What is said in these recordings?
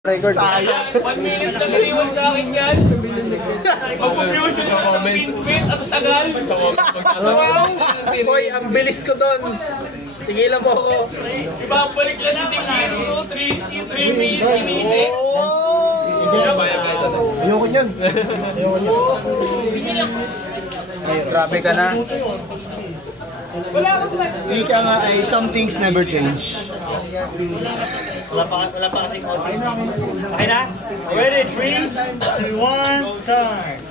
Record. Sayang. 1 minute lang iniwan sa akin yan. Confusion na ng Pinsmith at tagal. Hoy, ang bilis ko doon. Tigilan mo ako. Ibabalik lang si Dick dito. 3 minutes inisi. Ayoko niyan. Ayoko niyan. Grabe ka na. Ika nga ay some things never change. Wala pa kasing coffee. Okay na? Ready? 3, 2, 1, start!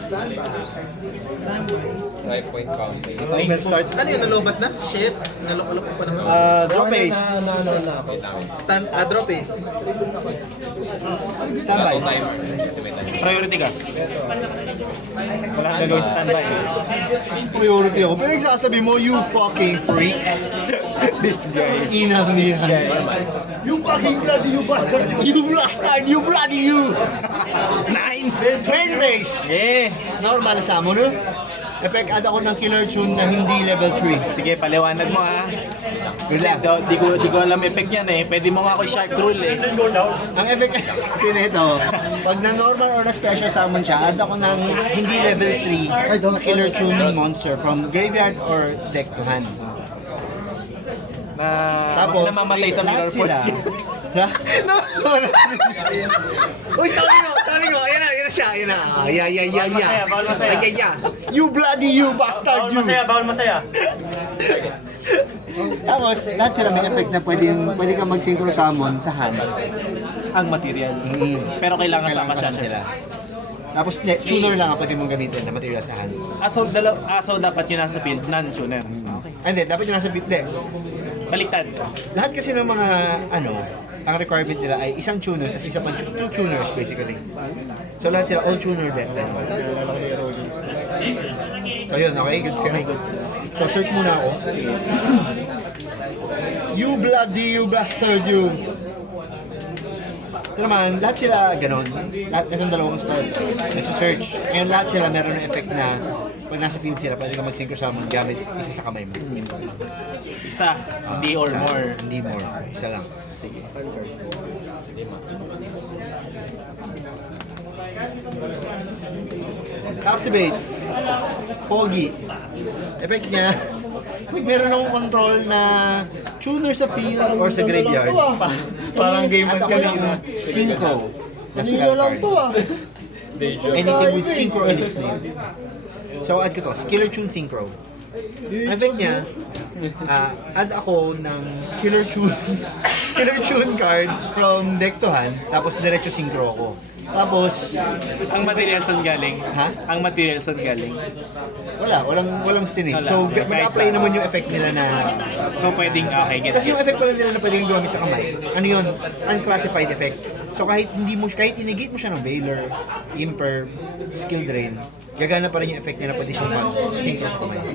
5-point counting. Start. Ano yun? Nalobat na? Shit. Nalok pa naman. Drop ace. Drop ace. Standby. Priority ka. Wala kang gagawin standby. Priority ako. Pero nagsasabi mo, you fucking freak. This guy. Inang niya. You fucking bloody you bastard! You bastard! You bloody you! 9! Train race! Yeah! Normal sa mo, no? Effect add ako ng killer tune na hindi level 3. Sige, paliwanag mo ha. Kasi di ko alam effect yan eh. Pwede mo nga ako shark rule eh. Ang effect kasi nito, pag na normal or na special summon siya, add ako ng hindi level 3 na killer tune monster from graveyard or deck to hand. Tapos, namamatay sa mirror lahat force sila. yan. Ha? No! Uy, Tony ko, ayan na siya, ayan na. Bawal masaya. You bloody you, bastard you! Bawal masaya. Tapos, lahat sila may effect na pwede kang mag-synchro summon sa hand. Ang material. Pero kailangan sama siya. sila. Tapos, tuner lang ang pwede mong gamitin na material sa hand. So dapat yun nasa field, non-tuner. And then, dapat yung nasa bit din. Baliktad. Lahat kasi ng mga, ang requirement nila ay isang tuner, kasi isa pang two tuners basically. So lahat sila all tuner din. So yun, okay, goods ka na. So search muna ako. You bloody, you bastard, you. Ito naman, lahat sila ganon. Lahat itong dalawang start. Nagsa-search. Ngayon lahat sila meron ng effect na pag nasa field sila, pwede ka mag-synchro summon gamit isa sa kamay mo. Isa, hindi or Isa. more. Hindi more. Isa lang. Sige. Activate. Pogi. Effect niya, pag meron akong control na tuner sa field or sa graveyard, Parang game at man ako kanina. yung synchro na spell card. Anything with synchro in its name. So add ko to, Killer Tune Synchro. Ang effect niya, add ako ng Killer Tune card from deck to hand, tapos diretso synchro ako. Tapos, Ang material saan galing? Ha? Ang material saan galing? walang stinate. Wala. So, Kahit mag-apply sa- naman yung effect nila na So pwedeng, okay, gets. kasi yung effect pala nila na pwedeng gumamit sa kamay, ano yun? Unclassified effect. So kahit i-negate mo siya ng Valor, Imperv, Skill Drain, gagana pa rin yung effect niya na pwede siyang mag-synchro sa kamay.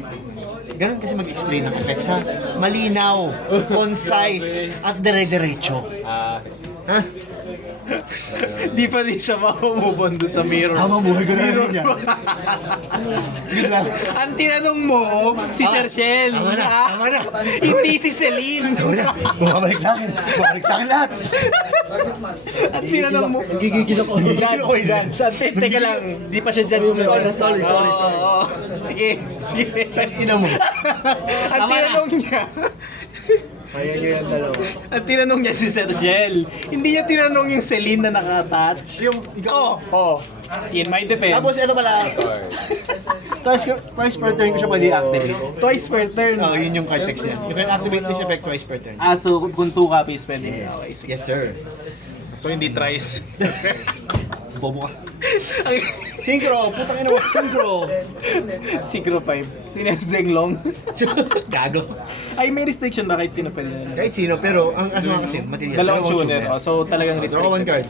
Ganun kasi mag-explain ng effects ha. Malinaw, concise, at dire-diretso. Ha? Di pa rin siya makamubon doon sa mirror. Buhay ko na rin yan. Good lang. Ang tinanong mo, si Sir Shell. Tama na. Hindi si Celine. Bumabalik sa akin lahat. Ang tinanong mo, Gigigil ako. judge. Teka lang, di pa siya judge na. Sorry. Oo. Sige. Ina mo. Ang tinanong niya, Kaya nyo yan dalawa. ang tinanong niya si Sir Shell. Hindi niya tinanong yung Celine na naka-attach. Yung, ikaw. Oh. In my defense. Tapos ito pala. Twice per turn ko siya pwede activate. Twice per turn. Oh, yun yung card text niya. You can activate this effect twice per turn. So kung 2 copies pwede. Okay, sige. Yes, sir. So hindi thrice. Bobo ka. Synchro! Putang ina mo, synchro! Sigro 5. Sinesdeng long. Gago. Ay, may restriction ba kahit sino pwede? Kahit sino, pero ang ano kasi, material. Dalawang tuner. Oh, so talagang Draw one restricted.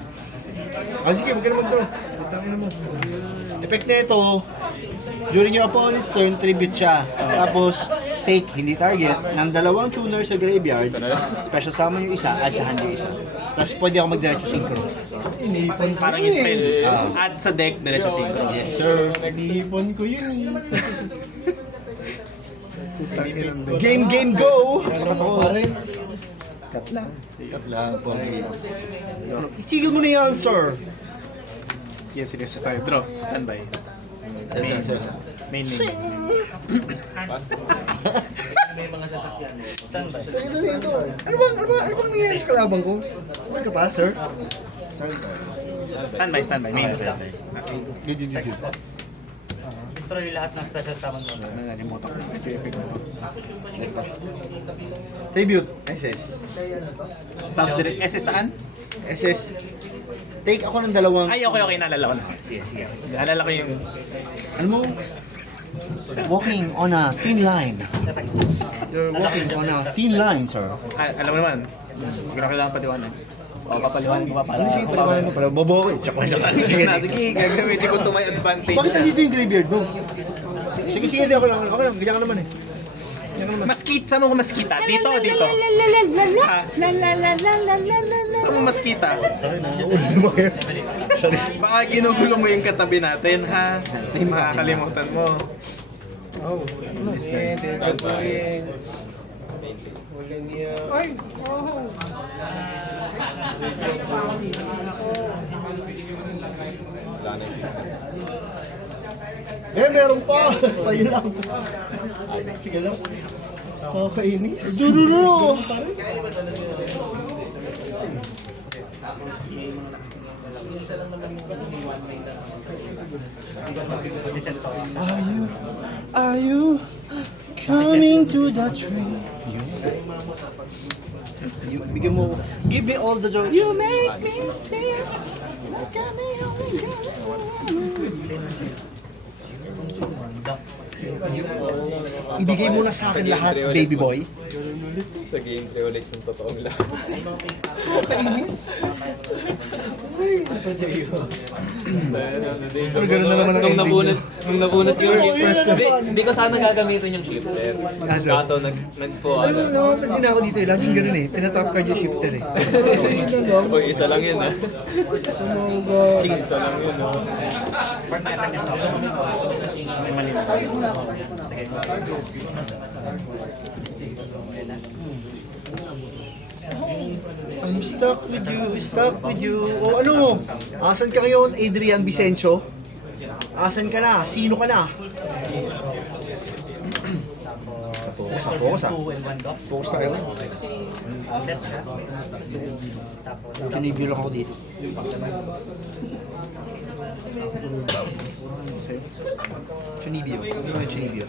card. Sige, huwag ka na mag-draw. Putang ina mo. Effect na ito, during your opponent's turn, tribute siya. Tapos, take, hindi target, ng dalawang tuner sa graveyard, special summon yung isa, add sa hand yung isa. Tapos pwede ako mag-diretso synchro. Parang yung spell. Add sa deck, diretso synchro. Yes, sir. Nag-iipon ko yun Game, go! Cut lang. Cut lang po. Itigil mo na yan, sir. Yes, seryoso tayo. Draw. Standby. Main. Ano bang nangyayari sa kalabang ko? Okay ka pa, sir? Standby. Main. Destroy lahat ng special summon mo. Nalimutan ko. Ito yung epic mo. Tribute, SS. Tapos direct SS saan? SS. Take ako ng dalawang... Ay, okay. Naalala ko na. Sige. Naalala ko yung... Ano mo? Walking on a thin line. You're walking on a thin line, sir. Alam mo naman. Hindi ko na kailangan paliwanag. O, papaliwanag ko pa para. Ano sige, paliwanag mo pala? Bobo eh. Tsaka. Sige, gagamitin ko to my advantage. Bakit nandito yung graveyard mo? Sige, di ako lang. Ako lang, ganyan ka naman eh. Saan mo ko maskita? Dito o dito? Ha? Saan mo maskita? Baka ginugulo mo yung katabi natin, ha? Makakalimutan mo. Oh, Meron pa! Sa'yo lang. Sige lang. Kakainis. Dururo! Are you coming to the tree? Bigyan mo, give me all the joy. You make me feel like I'm Ibigay mo na sa akin lahat, baby boy. Sa game 3 ulit yung totoong lahat. Pero ganun na naman ang Nung ending nabunot yung shifter. Hindi ko sana gagamitin yung shifter. Kaso? Kaso nag-po Alam mo, napansin ako dito eh. Laging ganun eh. Tinatap card yung shifter eh. O, isa lang yun, ha? Sige. Isa lang yun, ha? Part na effect niya sa akin. May mali na. I'm stuck with you. O ano mo? Asan ka ngayon, Adrian Vicencio? Asan ka na? Sino ka na? Focus ah. 2 and 1 drop. Focus tayo. Set siya. Tapos, Chinibyo lang ako dito. Chinibyo. Ano yung Chinibyo?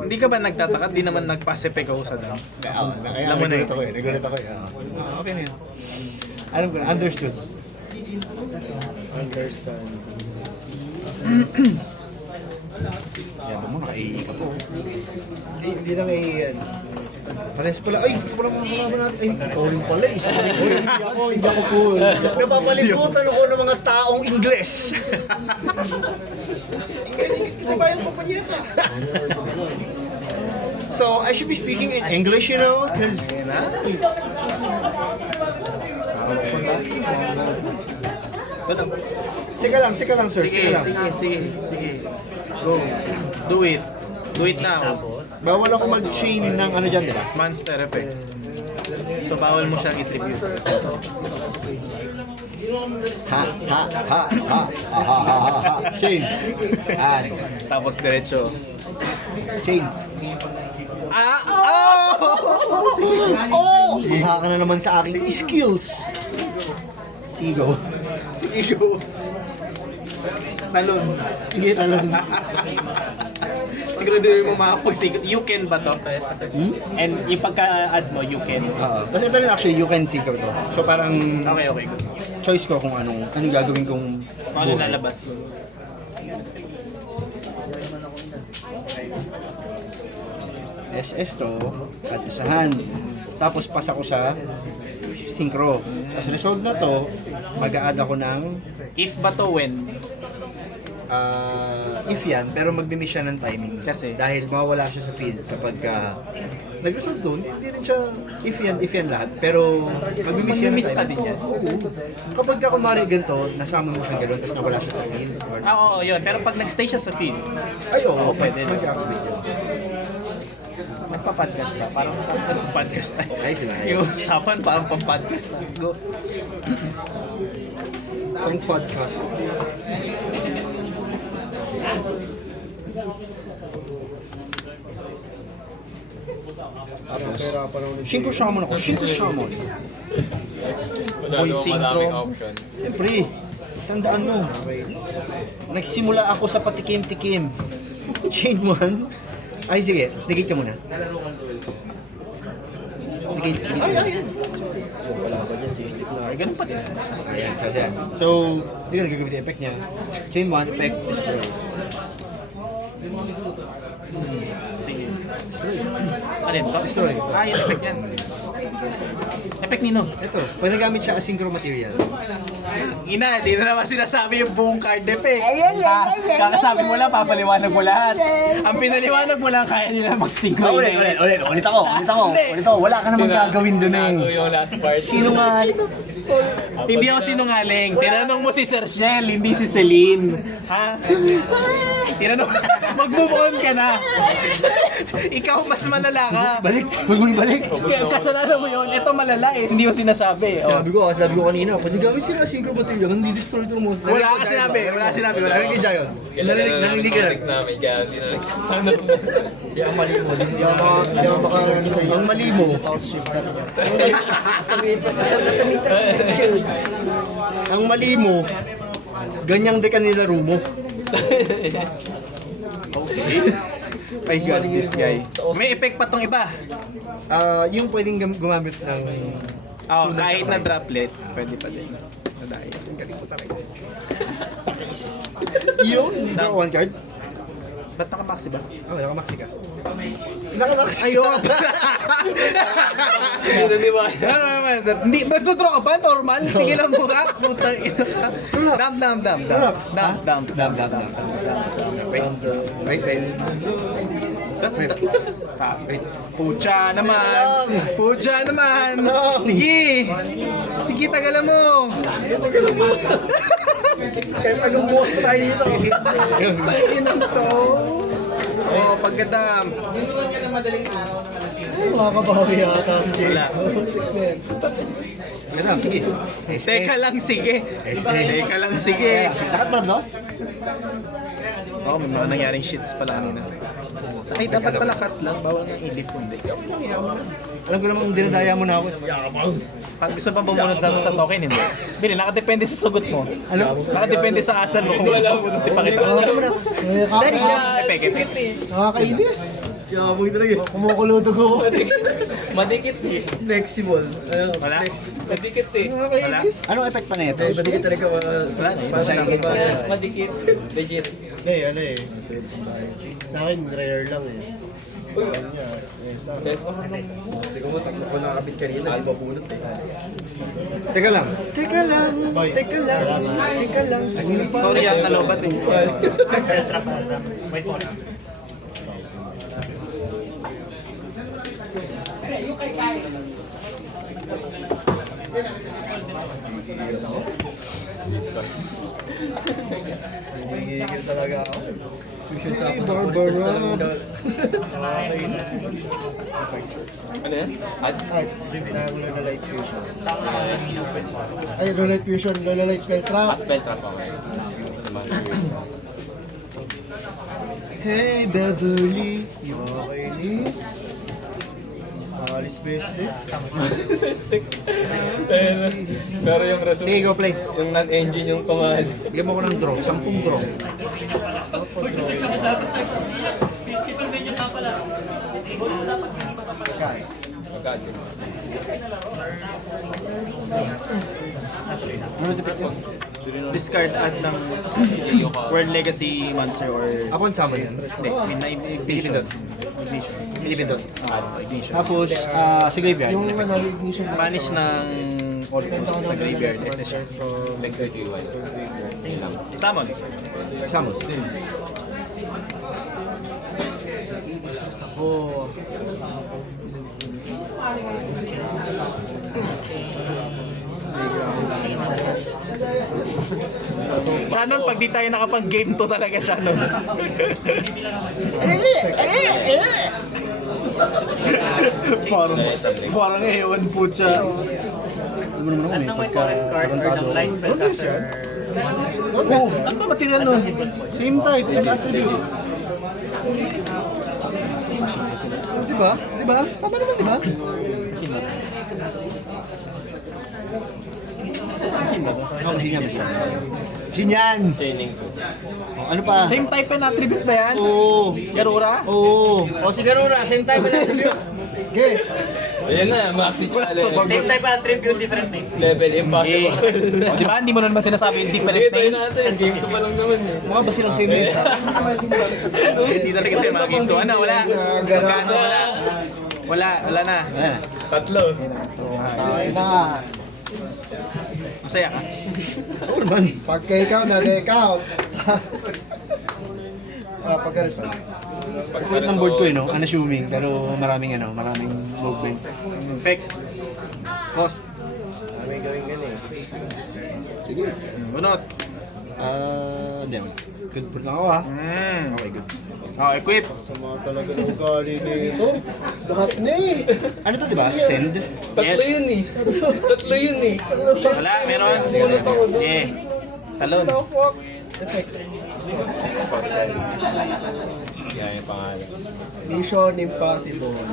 Hindi ka ba nagtataka? Di naman nagpa-sepek ako sa dam. Alam mo na yun. Nagulat ako eh. Okay na yun. Alam ko na. Understood. Yan mo, naka-AA ka po. Hindi lang AA yan. Pares pala, ay, ito pala mga kalaban natin. Ay, ikaw rin pala, isa ka rin. Hindi ako cool. Napapalimutan ako ng mga taong Ingles. Ingles kasi bayang papanyeta. So, I should be speaking in English, you know, because... Sige lang, sir. Sige lang. Sige. Go. Do it now. Bawal ako mag-chain ng ano dyan, diba? Monster effect. So bawal mo siyang i-tribute. Ha. Chain. Yan. Tapos diretso. Chain. Oh! Mangha ka na naman sa aking skills. Sigo. Sigo. Talon. Hindi talon. Siguraduhin mo makapagsikot. You can ba to? And yung pagka-add mo, you can. Kasi ito rin actually, you can sync to. So parang Okay, good. choice ko kung anong gagawin kong Kung ano lalabas ko. SS to, at isahan. Tapos pasa ko sa synchro. As resolve na to, mag-a-add ako ng If ba to when? if yan, pero magmi-miss siya ng timing. Kasi? Dahil mawawala siya sa field kapag nag-resolve doon, hindi rin siya if yan lahat. Pero magmi-miss siya ng Magmi-miss pa timing. din yan? Oo. Kapag kumari ganito, nasama mo siyang gano'n, tapos nawala siya sa field. Or, Oo, yun. Pero pag nag-stay siya sa field, ay, oo, pwede. mag-activate yun. nagpa-podcast na. Parang nagpa-podcast na. Ay, sila. Yung usapan, parang pang-podcast na. Go. Pang podcast. Shinko Shamon ako. Shinko Shamon. Boy synchro. Siyempre, tandaan mo. Nagsimula ako sa patikim-tikim. Chain 1. Ay, sige. Negate ka muna. Negate. Ay. Ay, ganun pa din. Ayan, sadya. So, hindi ka nagagamit yung effect niya. Chain 1, effect, destroy. Sige. Ano yun? Destroy. Ah, yung effect niyan. Effect nino. Ito, pag nagamit siya as synchro material. Ina, di na naman sinasabi yung buong card effect. Kakasabi mo lang, papaliwanag mo lahat. Ang pinaliwanag mo lang, kaya nila mag-synchro. Ulit ako. Wala ka namang gagawin dun Tinago eh. yung last part. Sino nga? Hindi ako sinungaling. Tinanong mo si Sir Shell, hindi si Celine. Ha? Tinanong, mag-move on ka na. Ikaw mas malala ka. Balik! Huwag mo ibalik! Kaya kasalanan mo yun, ito malala eh. Hindi mo sinasabi. Oh. Sabi ko kanina, pwede gamit sila as synchro material, hindi destroy ito mo. Wala ka sinabi. Narinig kay Jayon. Narinig ka na. namin, kaya hindi na Hindi ako malimo. Hindi ako maka-design. Ang malimo. Ang malimo, ganyang dekan nilaro mo. My God, this guy. May effect pa tong iba. Yung pwedeng gumamit ng... Oh, kahit na droplet, pwede pa din. Nadaya. Yun, hindi ako one card. Ba't nakapaksi ba? Nakamaxi ka. Nakamaxi Ayo! Hindi na di ba? Hindi, ba't tudraw ka pa? Normal? Tigilan mo ka? Putang ina ka. Relax. Dam. Relax. Wait. Pucha naman. Sige. Sige, tagalan mo. Kaya tagang-buwas tayo dito. Inang to. Oh, pagkadam. Ay, makakabawi yata si Jay. Ganun, sige. Teka lang, sige. Lakat mo na ba? Oh, may mga nangyaring shits pala kanina. Ay, dapat pala cut lang. Bawal nga i-leave yung day. Alam ko namang dinadaya mo na ako. Pag gusto pa bumunod ng sa token, hindi. Bili, nakadepende sa sagot mo. Ano? Nakadepende sa asal mo kung bumunod pa kita. Dari ka. Epek. Nakakainis. Yabang talaga. Kumukulutog ako. Madikit eh. Flexible. Wala? Madikit eh. Nakakainis. Anong effect pa na ito? Madikit talaga. Yes, madikit. Legit. Hindi, ano eh. Sa akin, rare lang eh. Sa kanya, Test of ano? siguro takbo ko nakakabit kanina, di ba bunot eh. Teka lang. Sorry, ang nalobat eh. Wait for it. Gigigil talaga ako. Fusion sa akin. Barber rap. Ano yan? At? Ay, ng Lololite Fusion. Ay, Lololite Fusion, Lololite Spell Trap. Spell trap ako eh. Hey Beverly. Nakakainis. Alis best eh. Pero yung result, Sige, go play. yung non-engine yung tumahan. Bigyan mo ko ng draw. 10 draw. Magkano? Ano sa pick yun? Discard at ng World Legacy Monster or... Upon summon yan. Hindi, Pilipindot. Ignition. Pilipindot. Ignition. Tapos, sa graveyard. Yung ano, ignition. Banish ng all Send goes ako sa ng graveyard. Lunar Light SSR. from Like 31. Tamon. Samot. Stress ako. Siya nun, pag di tayo nakapag-game to talaga siya nun. parang ewan po siya. Ano mo naman Nang eh, may pagka forest card or tarantado ng ako. light spell caster. Oh, ano ba material nun? Same type and attribute. Diba? Diba? Tama naman, diba? Ano kasi niya? Machine yan! Training ko. Oh, ano pa? Same type and attribute ba yan? Oo. Garura? Oo. O si Garura, same type and attribute. Okay. Ayan na, maxi challenge. Same type and attribute, different name. Level impossible. O, di ba? Hindi mo naman ba sinasabi yung different Sige, tayo name? natin. Game 2 pa lang naman eh. Mukha ba silang same name? Hindi talaga tayo mga game to. Ano, wala? Magkano, wala? Wala na. Tatlo. Tayo na. Masaya ka? Oo naman. Pagka ikaw, nag-account. Pagka-result. Kulit ng board ko eh, no? Unassuming, pero maraming movement. Effect. Cost. May gawin ganun eh. Sige. Bunot. Hindi. Good board lang ako ha. Okay, good. Oh, equip. Sama talaga ng ugali nito. Lahat na eh. Ano to, di ba? Send? Tatlo yun eh. Tatlo yun eh. Wala, meron. Eh. Talon. Effect. Yan yung pangalan. Mission Impossible. Ano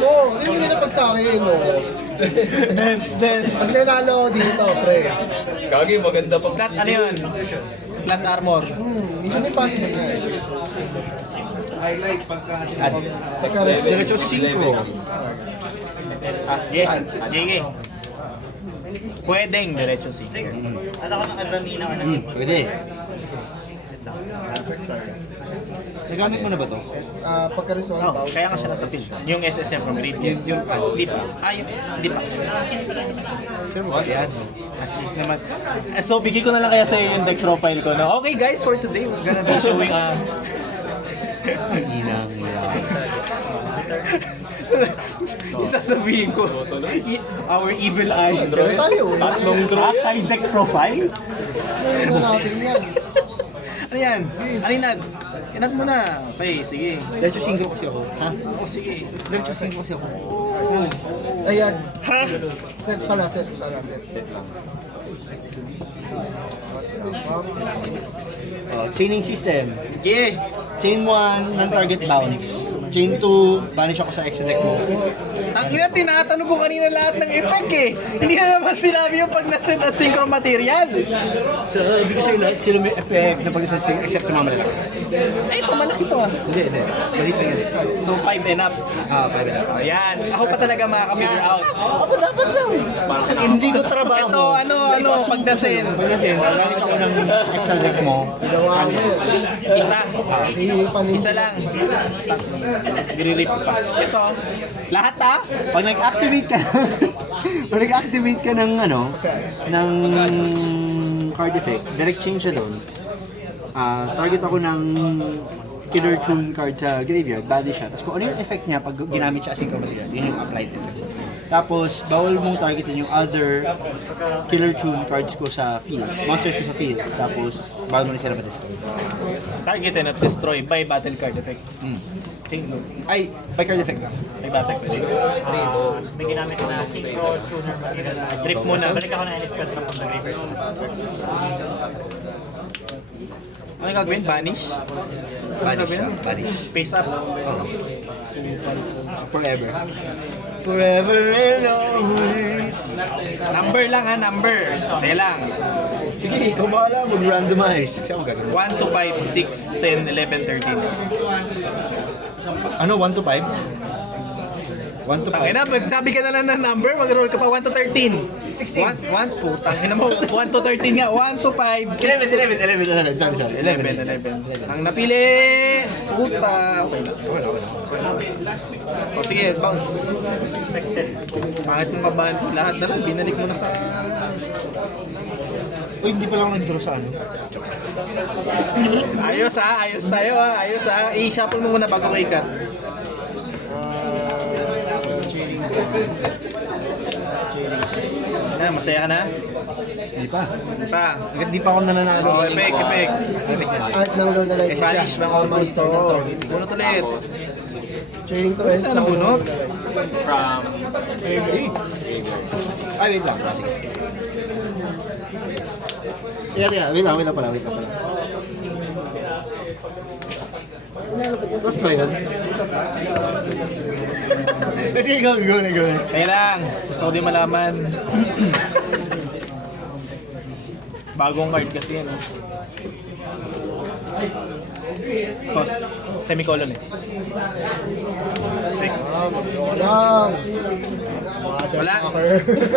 mo? Hindi mo na pagsakin mo. Then, Pag nanalo dito, pre. Kagi, maganda pa. plat, ano yun? Plat armor. Mission Impossible nga eh. Add. Pagka-result. Diretso 5. Yeah. JK. Pwedeng diretso si. Ano ko ng Azamina or Pwede. Nagamit mo na ba to? Pagka-result, Oh, bounce. kaya nga siya nasa field. Yung SSM from previous. Yung Di pa. Di pa. Sino mo ba yan? As if naman. So, bigay ko na lang kaya sa yung deck profile ko. No? Okay guys, for today, we're gonna be showing Inang yan. isasabihin ko. Our evil eye. Pero tayo eh. Tatlong draw yan. Akay deck profile? Ano natin yan? Ano yan? Ano yan? Inag mo na. Okay, sige. Diretso 5 kasi ako. Ha? Oh, sige. Diretso 5 kasi ako. Ayan. Has! Set pala, set. Chaining system. Okay. Chain 1, non-target bounce. Chain 2, banish ako sa extra deck mo. Ang ina, tinatanong ko kanina lahat ng effect eh. Hindi na naman sinabi yung pag nasend as synchro material. So, hindi ko sa'yo lahat sila may effect na pag-isasing except sa mga malalaki. Eh, ito, malaki to ah. Hindi. Balit na yan. So, 5 and up. Pwede na. Ayan. Ako pa talaga makaka-figure out. Ako dapat lang. Hindi ko trabaho. Ito, ano, pag nasend. Pag nasend, banish ako ng extra deck mo. Ginawa mo. Isa. Isa lang. Nire-rip pa. Ito, lahat ah. Pag nag-activate ka, pag nag-activate ka ng ng card effect, direct change siya doon. Target ako ng killer tune card sa graveyard, banish siya. Tapos kung ano yung effect niya pag ginamit siya as synchro material, yun yung applied effect. Tapos, bawal mong targetin yung other killer tune cards ko sa field, monsters ko sa field. Tapos, bawal mo na sila ma-destroy. Target and not destroy by battle card effect. Ay, by card effect lang. By battle card effect. May ginamit na synchro sooner material sa Rip muna. Balik ako ng any spell from the graveyard. Ano yung gagawin? Banish? Banish siya, banish. Face up. It's forever. Forever and always. Number lang ha, number. Teka lang. Sige, ikaw bahala mag-randomize. Kasi ako gagawin. 1 to 5, 6, 10, 11, 13. Ano, 1 to 5? 1 to 5. Tangina, sabi ka na lang ng number, mag-roll ka pa 1 to 13. 16. 1, putang ina mo. 1 to 13 nga. 1 to 5, 6 to 11. Sorry. 11. Ang napili! Puta! Okay na. O sige, bounce. Pangit mong kabahan ko. Lahat na lang, binalik mo na sa... Uy, hindi pa lang nag-draw sa ano. Ayos tayo ayos I-shuffle mo muna bago kay ka. Na, masaya ka na? Hindi pa. Pa. Hanggat di pa ako nananalo. Oh, effect. Effect yan. At ng Lola Light Spanish bang almost to? Bunot ulit. Training to S. Ano bunot? Ay, wait lang. Sige. Wait lang pala. Tapos ba yun? Sige, go na. Kaya lang, gusto ko din malaman. Bagong card kasi yan. Cost. Semicolon eh. Effect. Lang. Wala.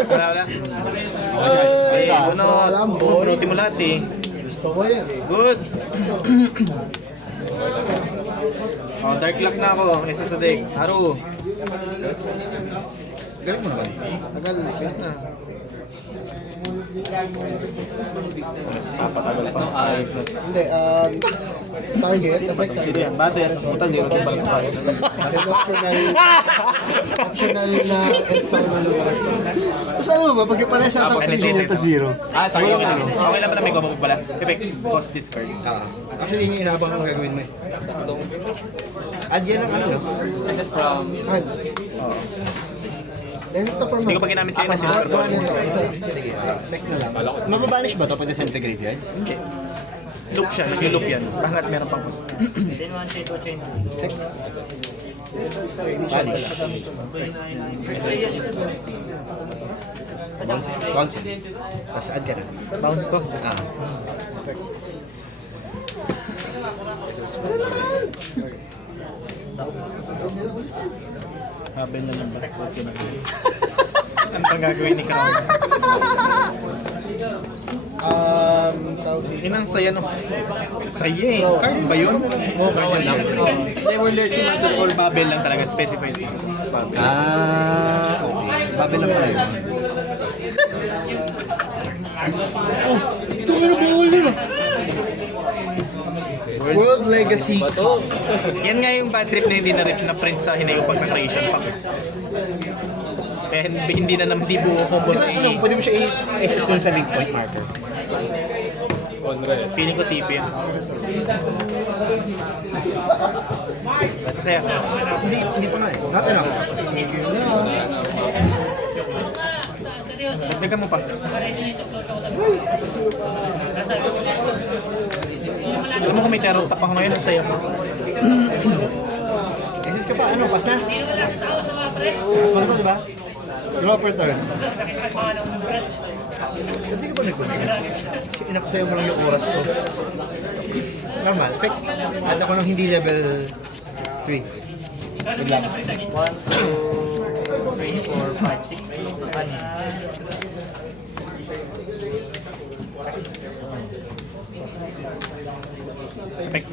Wala. Okay. Ay, bunot. So, bunutin mo lahat eh. Gusto ko yan eh. Good. Oh, dark lock na ako. Isa sa deck. Haru. Galing mo naman. Tagal. Base na. Patagal pa. Hindi, target, effect Sino yan? Battle. Puta, zero to balik pa. Optional na S sa Lola Light. Tapos alam mo ba, pag parehas sa top 3 hindi. to 0. Target ka lang. Okay lang pala may combo pala. Effect. Cost discard. Actually, yun yung inabang ko gagawin mo eh. Add yan ang ano. This is from... Add. This is the Hindi ko format. pa ginamit kayo na silver. Isa. Sige, effect na lang. Mababanish ba ito pag nasend sa graveyard? Hindi. Loop siya. Nag-loop yan. Bakit meron pang cost? Chain 1, chain 2, chain 3. Banish. Bounce. Tapos add ka na. Bounce to. Habel na lang ba? Okay na. Ano pang gagawin ni Crown? Tawag dito. Inang saya no? Saya eh. Card ba yun? Oo, card yan. Never learn si Mansur Paul. Babel lang talaga. Specified piece. Babel. Okay. Babel lang pala yun. Ito nga na bawal yun ah. World Legacy. Yan nga yung bad trip na hindi na print sa Hinayo pagka-creation pack. Kaya hindi na naman di buo combo sa Ano, pwede mo siya i-access dun sa link point marker. Feeling ko TP yan. Masaya. Hindi pa nga eh. Not enough. Dagdagan mo pa. Alam mo kung may tarot tap ako ngayon, ang saya ko. Access ka pa, ano, pass na? Ano to, diba? Draw per turn. Hindi ka ba nag-consent? Kasi inaksaya mo lang yung oras ko. Normal, effect. At ako nang hindi level 3. Wait lang. 1, 2, 3, 4, 5, 6. Effect.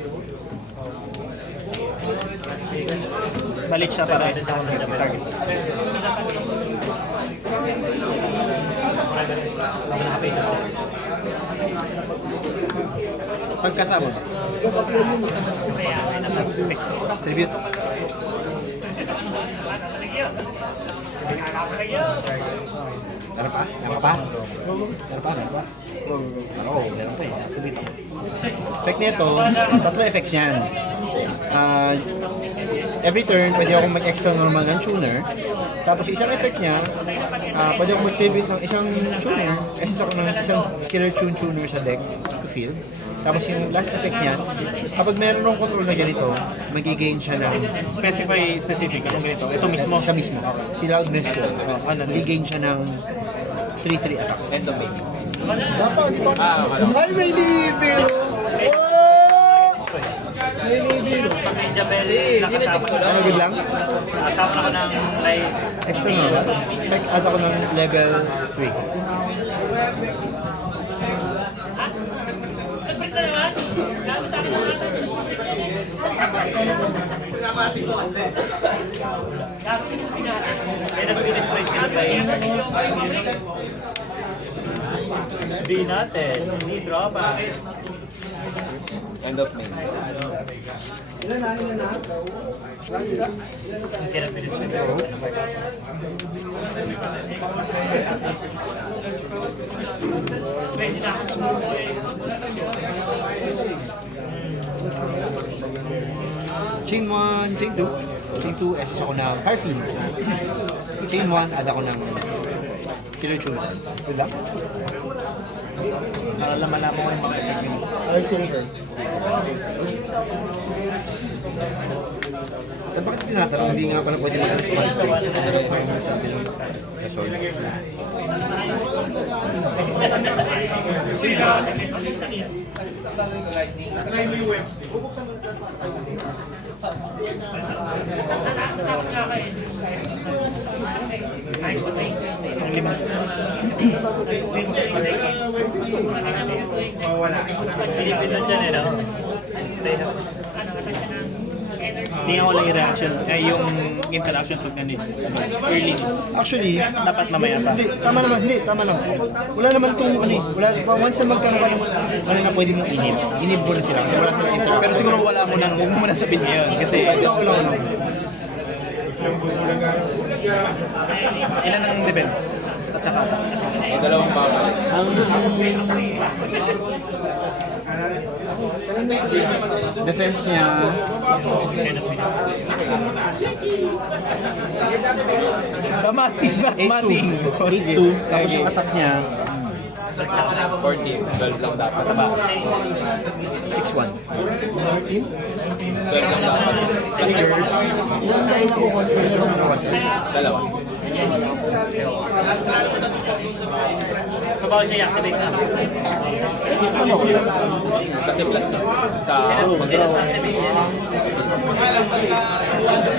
Balik siya para isa sa mga target. Pagkasama. Tribute. Meron pa? Meron pa? Meron pa? Oo, meron pa eh. Tribute. Effect nito, tatlo effects yan. Every turn, pwede akong mag-extra normal ng tuner. Tapos isang effect niya, pwede akong mag-tribute ng isang tuner. Access ako ng isang killer tuner sa deck to field. Tapos yung last effect niya, kapag meron ng control na ganito, mag-gain siya ng... Specific. Anong ganito? Ito mismo. Siya mismo. Si Loudness ko. Mag-gain siya ng 3-3 attack. End of game. Dapat, di ba? Wala. Ay, may libre! May Nibiru. Medyo bell. Hindi na-check ko lang. Ano, good lang? Kasama ko ng live. Extra normal. Check out ako ng level 3. May nag-finish point sila kayo. Di natin. Hindi drama. End of main. Kaya nag-finish point. Chain 1, chain 2. Chain 2, SS ako ng Firefield. Chain 1, add ako ng Killer Tune. Good lang? Para lang malaman ko yung mga technique. Ay, silver. At bakit tinatanong? Hindi nga pala pwede mag-alis sa straight. Sorry. Chain 2. Pinipindot dyan eh, no? Tingnan ko lang yung reaction, yung interaction pag nandito. Early. Actually, Dapat mamaya pa. hindi, tama naman, hindi, tama lang. Wala naman itong, ano eh, wala, once na magkaroon ka ng, ano na pwede mong inib mo na sila, kasi wala silang interaction. Pero siguro wala mo nang, huwag mo muna sabihin ngayon. Kasi wala. ilan ang defense at saka attack. May dalawang baba. Defense niya, Kamatis na 8-2. mating. O, sige. 8-2. Tapos yung attack niya, 14. 12 lang dapat. 6-1. 12 lang dapat. Triggers, Ilang dahil ako Dalawa. Kabaw siya i-activate na. Kasi plus sa mag-draw.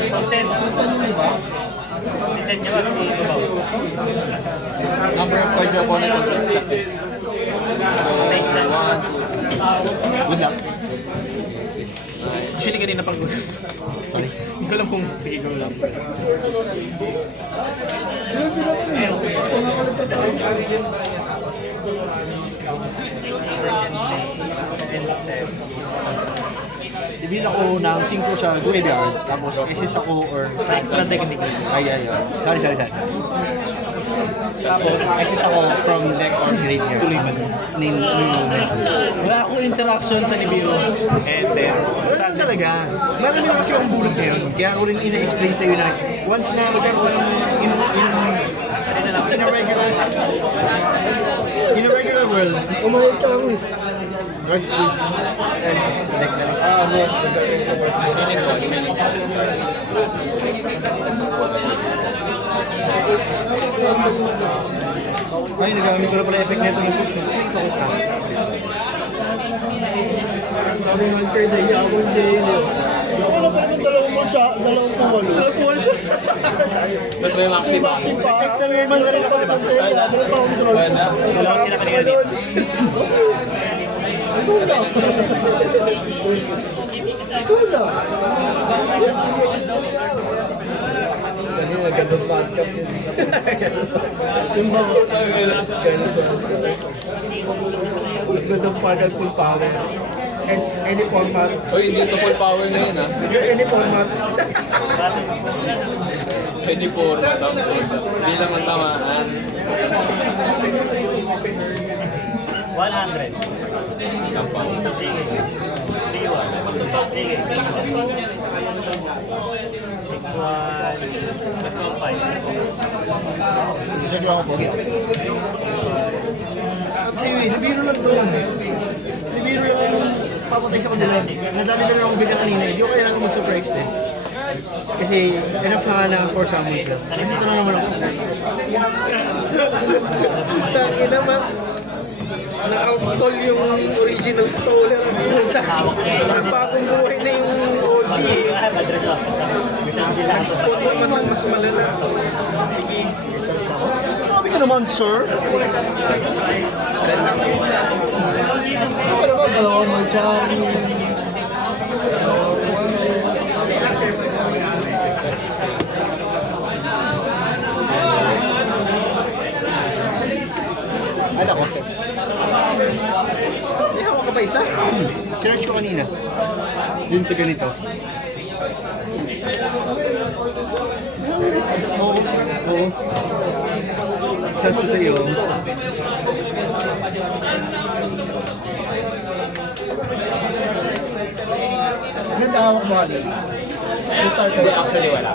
So, sense. Gusto nyo, di ba? Send niya ba? Kabaw. Number of cards your opponent controls plus 6. So, 1, 2, good luck. Actually, kanina pag... Sorry. Hindi ko alam kung... Sige, go lang. Reveal ako ng 5 sa graveyard, tapos SS ako or Sa extra technique. ay. Sorry. Tapos SS ako from deck or graveyard. Ning Wala akong interaction sa Nibiru. And then... wala naman talaga. Marami na kasi akong bulog ngayon. Kaya ako rin ina-explain sa'yo na once na magkaroon ka ng in a regular world, Umahit ka, Wiz. drugs is sa deck na lang. Ay, nagamit ko na pala effect nito ng switch. May ikakot ka. Ako na pala yung dalawang matcha, dalawang pumalos. mas may maxi pa. Maxi pa, extra normal na rin ako sa pansaya, dalawang pa control. Wala. Dalawa sila kanina dito. Ikaw na. Kanina, gandang podcast yun. Simba ko. Gandang podcast full power. And any format. Uy, hindi ito full power ngayon ah. Any format. 24 na tama. Bilang ang tamaan. 100. Kapaw. 3-1. Isa lang ako, pogi ako. Kasi nabiro lang doon. Nabiro yung papatay sa kanila. Nadali-dali akong ganyan kanina. Hindi ko kailangan mag-super extend. Kasi enough na nga na 4 summons lang. Nandito na naman ako. Tangina, ma'am. Na-outstall yung original stoller. Nagbagong buhay na yung OG. Nag-spawn naman ng mas malala. Sige, stress ako. Grabe ka naman, sir. Stress lang. Ano ba naman, dalawang mag-charming. Ano ko? May hawak ka ba isa? Search ko kanina. Yun sa ganito. Oo. Saan to sa iyo? Ganda hawak mo kanina. Starter. Hindi, actually wala.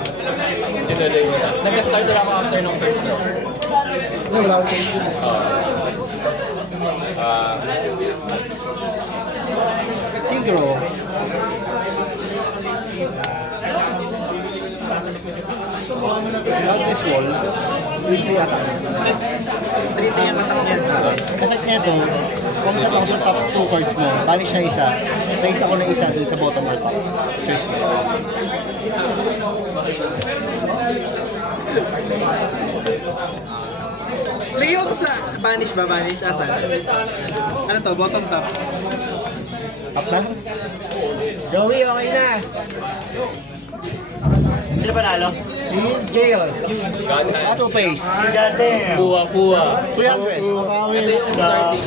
Tinuloy mo na. Nag-starter ako after ng first row. Wala akong chase din. Synchro. Loudness wall. With si attack. Treating yung matang yan. Effect nito, kung saan ako sa top 2 cards mo, banish na isa, place ako na isa dun sa bottom or top. Choice mo. Lagyan ko to sa banish ba? Banish? Asan? Ano to? Bottom top? Top na? Joey, okay na. Sino panalo? Si Jayon. Auto face. Goddamn! Kuha. 300. Makawi. Ito yung starting.